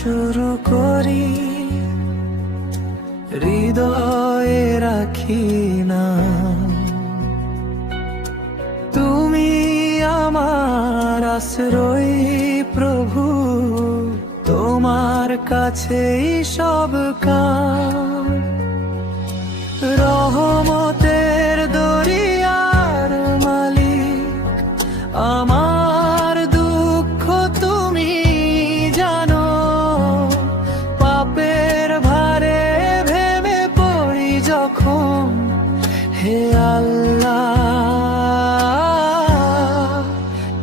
শুরু করি, হৃদয়ে রাখি না। তুমি আমার আশ্রয় প্রভু, তোমার কাছেই সব কাজ। রহমতের দরিয়ার মালিক, আমার দুঃখ তুমি জানো। পাপের ভারে ভেঙে পড়ি যখন, হে আল্লাহ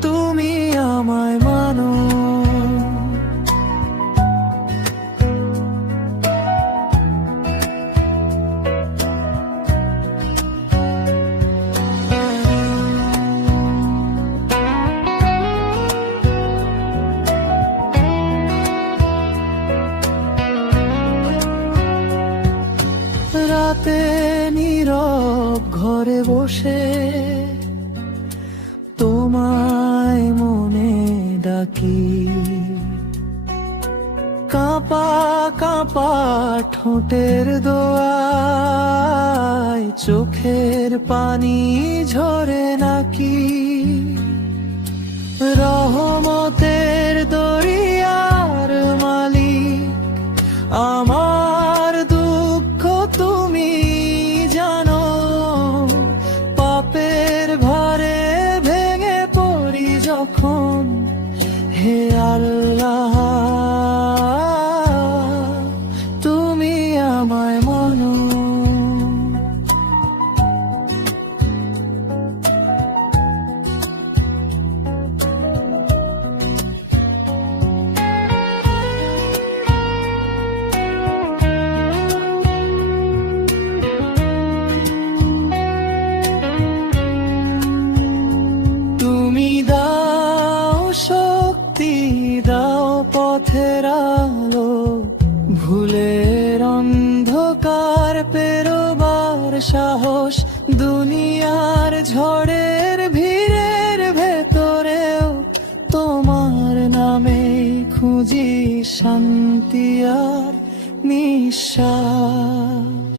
তুমি আমায় মানো। রাতে নীরব ঘরে বসে তোমায় মনে ডাকি, কাঁপা কাঁপা ঠোঁটের দোয়ায় চোখের পানি ঝরে নাকি। রহমতের দরিয়ার মালিক, আমার দুঃখ তুমি জানো। পাপের ভারে ভেঙে পড়ি যখন, হে আল্লাহ তুমি আমায় মানো। তুমি দাও শক্তি, দাও পথের আলো, ভুলের অন্ধকার পেরোবার সাহস। দুনিয়ার ঝড়ের ভিড়ের ভেতরেও তোমার নামে খুঁজি শান্তি আর নিঃশ্বাস।